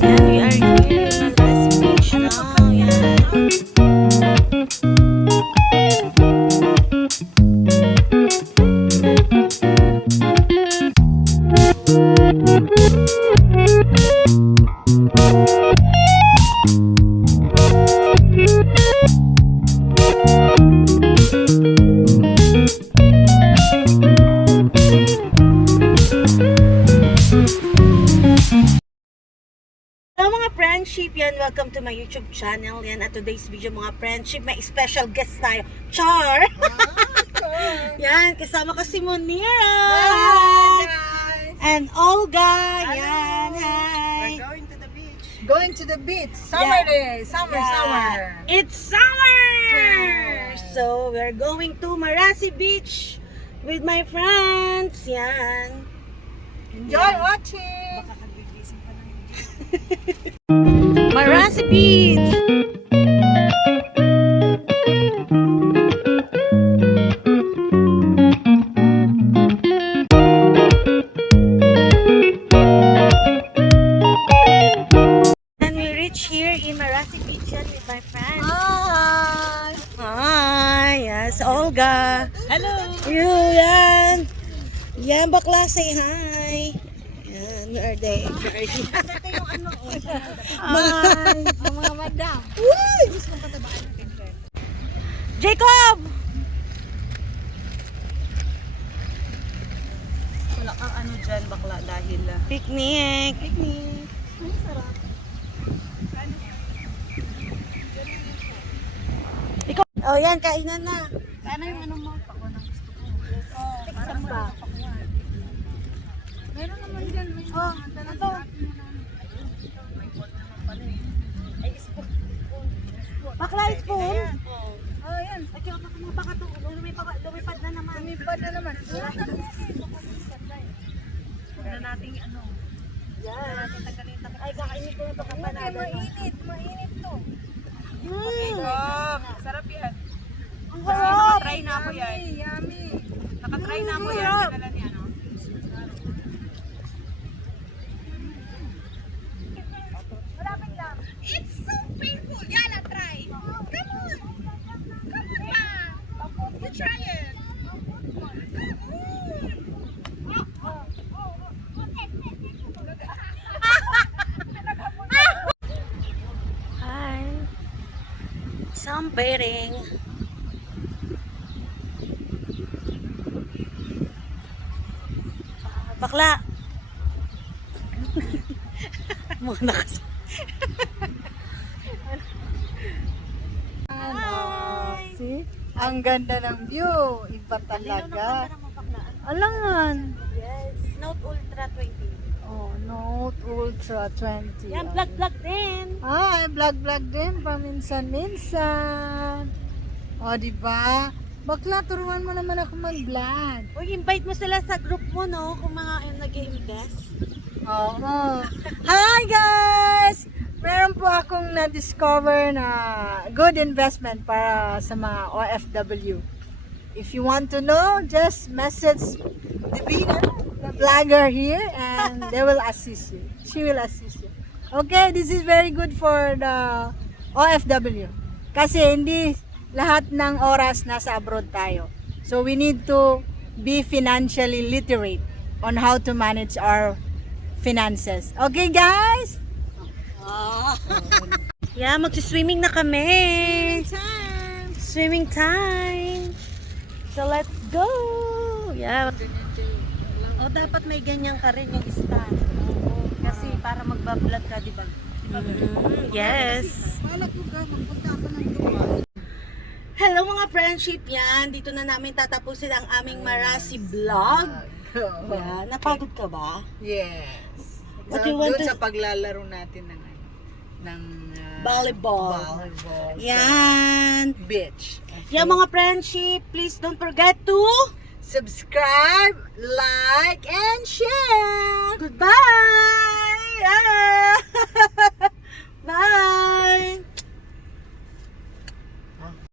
And we are here in Marassi Beach now. Yan. Hello mga friendship, yan, welcome to my YouTube channel. Yan, at today's video mga friendship, may special guest tayo. Char! Yan, kasama ko si Monira! Hi guys! And Olga! Hello. Yan, hi! We're going to the beach. Going to the beach. Summer day. Summer, Yeah. summer. It's summer! Yeah. So, we're going to Marassi Beach with my friends. Yan. Enjoy Yeah. watching. Marassi Beach! And we reach here in Marassi Beach yan with my friends. Hi. Hi! Yes, Olga! Hello. You, yan! Yan, bakla, say hi! Yan, where are they? Ito yung ano. Hi! Ang mga madam. Uy! Gusto mong patabaan natin, friend. Jacob! Wala kang ano dyan, bakla, dahil Picnic! picnic. Ang sarap. Ikaw, oh yan, kainan na. Ano yung ano mo? Ako na gusto ko. Oh, parang ba? Meron naman dyan. Oh, ito. Bakla spoon? Oh, yan. Ay, kaya baka ito, lumipad na naman. Lumipad na naman. Wala na Huwag na nating ano. Yan. Ay, kakainin ko na ito Okay, kapanado. mainit. Mainit to. Sarap yan. Ang Kasi sarap! nakatry na ako yan. Yummy. Nakatry na ako yan. Sarap. Dinala niya, no? It's so painful. Yala, try. Come on. Come on, ma. You try it. Hi! Sunbathing. Bakla! Muna kasi. Hi! See? Ang ganda ng view. Iba talaga. Alangan. Yes, Note Ultra 20. Oh, Note Ultra 20. Yan, vlog din. Ay, vlog din. Paminsan-minsan. O, diba? Bakla, turuan mo naman ako mag-vlog. Uy, invite mo sila sa group mo, no? Kung mga nag-invest. Oo. Hi guys! Meron po akong na-discover na good investment para sa mga OFW. If you want to know, just message Divina, the vlogger here, and they will assist you. She will assist you. Okay, this is very good for the OFW. Kasi hindi lahat ng oras nasa abroad tayo. So we need to be financially literate on how to manage our finances. Okay, guys? Yeah, magsiswimming na kami. Time. Swimming time. So let's go. Yeah. O, dapat may ganyan ka rin yung stand. Kasi para magbablog ka, di ba? Yes. Wala ko ka, magpunta ako ng Dubai. Hello mga friendship yan. Dito na namin tatapusin ang aming Marassi vlog. Yeah. Napagod ka ba? Yes. What do you want Doon to... sa paglalaro natin ng Volleyball. volleyball Yan. sa beach. Yeah, mga friendship, please don't forget to Subscribe, like, and share! goodbye. Yeah. Bye.